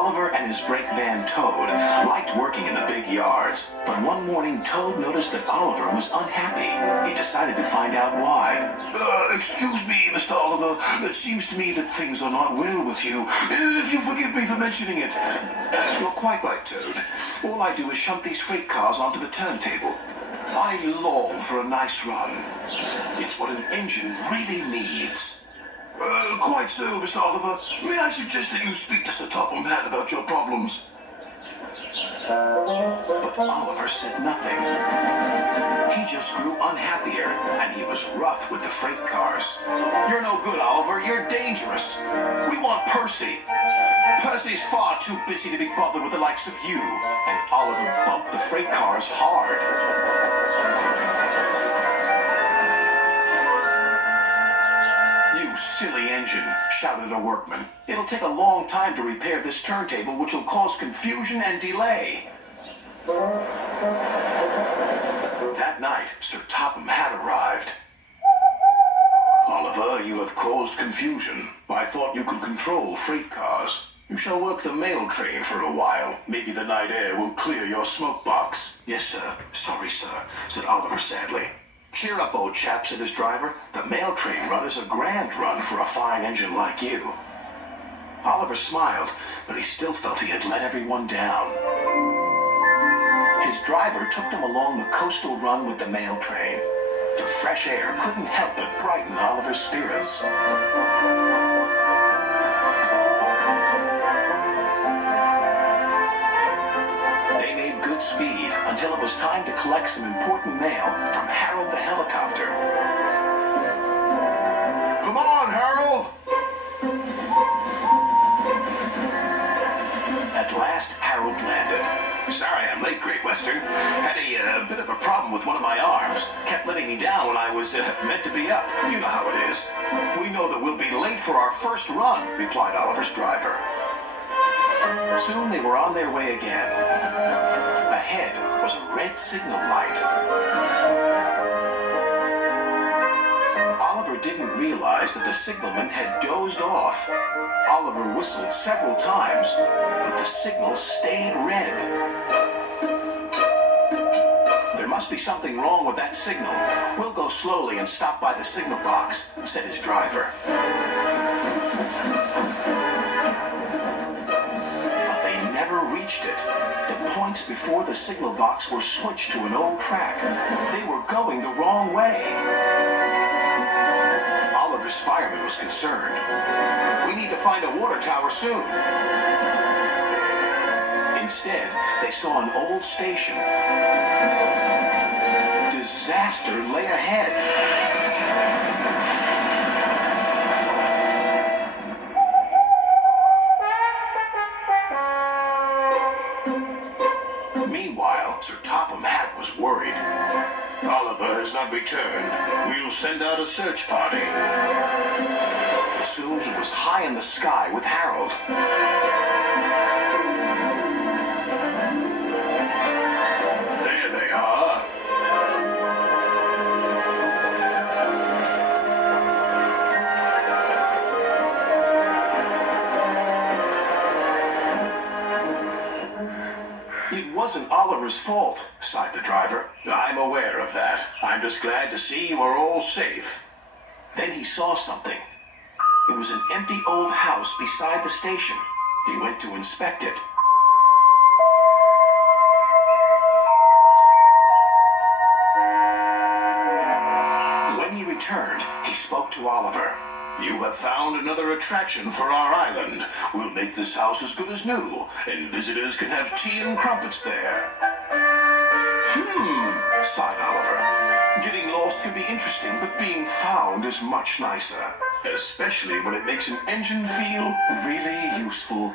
Oliver and his brake van Toad liked working in the big yards, but one morning Toad noticed that Oliver was unhappy. He decided to find out why. Excuse me, Mr. Oliver. It seems to me that things are not well with you. If you forgive me for mentioning it. You're quite right, Toad. All I do is shunt these freight cars onto the turntable. I long for a nice run. It's what an engine really needs. Quite so, Mr. Oliver. May I suggest that you speak to Sir Topham Hatt about your problems? But Oliver said nothing. He just grew unhappier, and he was rough with the freight cars. You're no good, Oliver. You're dangerous. We want Percy. Percy's far too busy to be bothered with the likes of you. And Oliver bumped the freight cars hard. "You silly engine," shouted a workman. "It'll take a long time to repair this turntable, which will cause confusion and delay." That night, Sir Topham Hatt arrived. "Oliver, you have caused confusion. I thought you could control freight cars. You shall work the mail train for a while. Maybe the night air will clear your smoke box." "Yes, sir. Sorry, sir," said Oliver sadly. "Cheer up, old chap," said his driver. "The mail train run is a grand run for a fine engine like you." Oliver smiled, but he still felt he had let everyone down. His driver took them along the coastal run with the mail train. The fresh air couldn't help but brighten Oliver's spirits. They made good speed until it was time to collect some important mail from Harold the helicopter. "Come on, Harold!" At last, Harold landed. "Sorry I'm late, Great Western. Had a bit of a problem with one of my arms. Kept letting me down when I was meant to be up. You know how it is." "We know that we'll be late for our first run," replied Oliver's driver. Soon they were on their way again. Ahead was a red signal light. Oliver didn't realize that the signalman had dozed off. Oliver whistled several times, but the signal stayed red. "There must be something wrong with that signal. We'll go slowly and stop by the signal box," said his driver. But they never reached it. The points before the signal box were switched to an old track. They were going the wrong way. Oliver's fireman was concerned. "We need to find a water tower soon." Instead, they saw an old station. Disaster lay ahead. Meanwhile, Sir Topham Hatt was worried. "Oliver has not returned. We'll send out a search party." Soon he was high in the sky with Harold. "There they are." "It wasn't Oliver's fault," sighed the driver. "I'm aware of that. I'm just glad to see you are all safe." Then he saw something. It was an empty old house beside the station. He went to inspect it. When he returned, he spoke to Oliver. "You have found another attraction for our island. We'll make this house as good as new, and visitors can have tea and crumpets there." Sighed Oliver. "Getting lost can be interesting, but being found is much nicer. Especially when it makes an engine feel really useful."